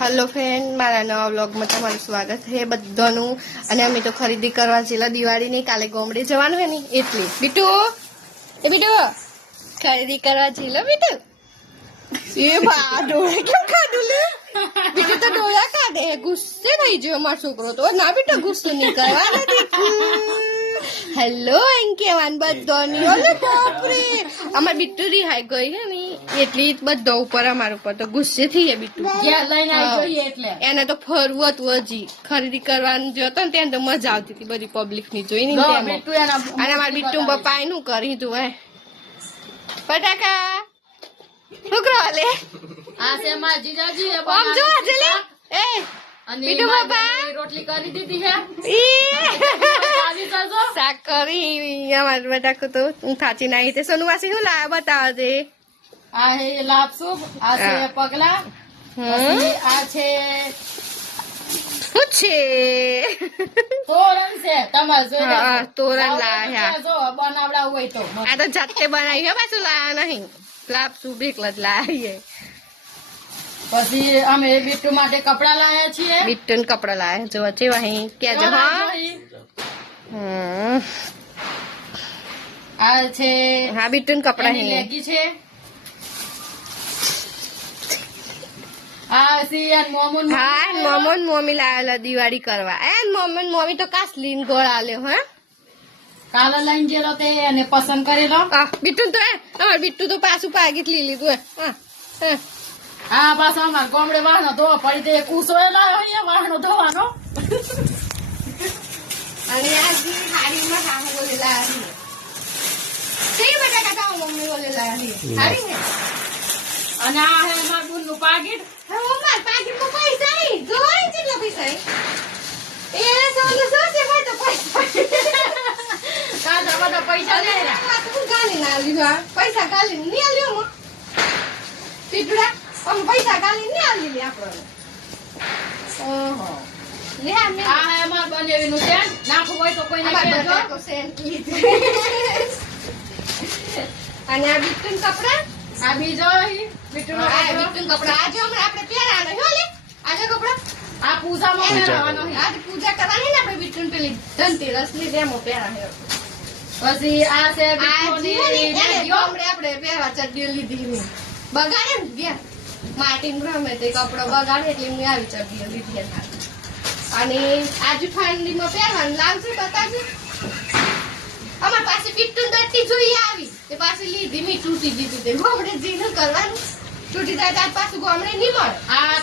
hello friend मारा नवा vlog में तमाરું स्वागत है बधाનું અને અમે તો ખરીદી કરવા છેલા દિવાળીની કાલે ગોમડે જવાનું હે ની એટલે બીટુ ખરીદી કરવા છેલા બીટુ એ બા ડોળા કેમ કાઢું લે બીટુ તો ડોળા કાઢે ગુસ્સે થઈ ગયો મારો છોકરો તો ના બીટુ ગુસ્સો નહીં કરવાનો દીકુ હેલો એમ કેવાન બધાની ઓલે બાપરે અમાર બીટુ રી હાઈ ગઈ હે ની એટલી બધા ઉપર અમાર ઉપર તો ગુસ્સે થઈ ગયા બીટુ ગયા લઈને આવી જોઈએ એટલે એને તો ફરવું હતું હજી ખરીદી કરવાનું જોતો ને ત્યાં તો મજા આવતી હતી બધી પબ્લિક ની જોઈ ને અને અમારા બીટુ પપ્પા એનું કરી તું હે ફટાકા છોકરો લે આ છે માર જીજાજી આમ જો આજે લે એ અને બીટુ બાપા રોટલી કરી દીધી છે ઈ શાક કરી અમાર બટાકો તો હું થાચી નાઈ તે સોનુ વાસી હું લાયા બતાવ દે આ હે લાપસુ આ છે પગલા પછી આ છે શું છે તોરણ છે તમાર જોઈ હા તોરણ લાયા જો બનાવડા હોય તો આ તો જાતે બનાવી હે પાછું લાયા નહીં લાપસુ બેકલા જ લાવીએ પછી અમે બીટુ માટે કપડા લાયા છીએ બીટન કપડા લાયા જો ચેવા હે કે જો હા આ છે હા બીટન કપડા હે લેગી છે આ સિયાન મોમન હા મોમન મોમી લાવેલા દિવાળી કરવા એ મોમન મોમી તો કાસલીન ગોળ આલ્યો હે કાલે લઈને ગયેલો તે અને પસંદ કરેલો આ બીટુ તો અમાર બીટુ તો પાછું પાગીટ લઈ લીધું હા આ પાછો અમાર ગામડે વાહનો ધોવા પડી તે કૂસો એ લાવ્યો અહીંયા વાહનો ધોવાનો અને આ જી હાડીમાં કામ બોલેલા હતી સહી બેટા કાકા મમ્મી બોલેલા હતી હાડી ને અને આ હે અમાર બુનનું પાકીટ હા મમ્મા પાકીટમાં પૈસા હે જોઈ કેટલા પૈસા હે એ સોનું સોચે ભાઈ તો પૈસા કાકા બધા પૈસા લે તું ગાલી ના લીધા પૈસા ગાલી ની આલ્યો મો પીટડા પણ પૈસા ગાલી ની આલી લે આપણને ઓહો લે આ મે આ હે અમાર બનેવીનું છે નાખવું હોય તો કોઈને કહેજો અને આ બીટુન કપડા આ બીજો બીટુનો આ બીટુન કપડા આજે હમણાં આપણે પહેરાનો હો લે આજે કપડા આ પૂજામાં પહેરવાનો છે આજ પૂજા કરવાની ને આપણે બીટુન પેલી ધનતેરસ ની ડેમો પહેરાને પછી આ છે બીટુની બીટુની આપણે પહેરવા ચડ્ડી લીધી ની બગાડે ને ગયા માટીન રમે તે કપડો બગાડે એટલે મેં આવી ચડ્ડી લીધી અને આજુ ઠંડીમાં પહેરવાનું લાવજો બતાવજો અમાર પાસે બીટુન દટ્ટી જોઈ આવી તે પાછી લીધી મી તૂટી દીધું તે ગોમડે જીનું કરવાનું તૂટી જાય ત્યાર પાછું ગોમડે નહીં મળે આ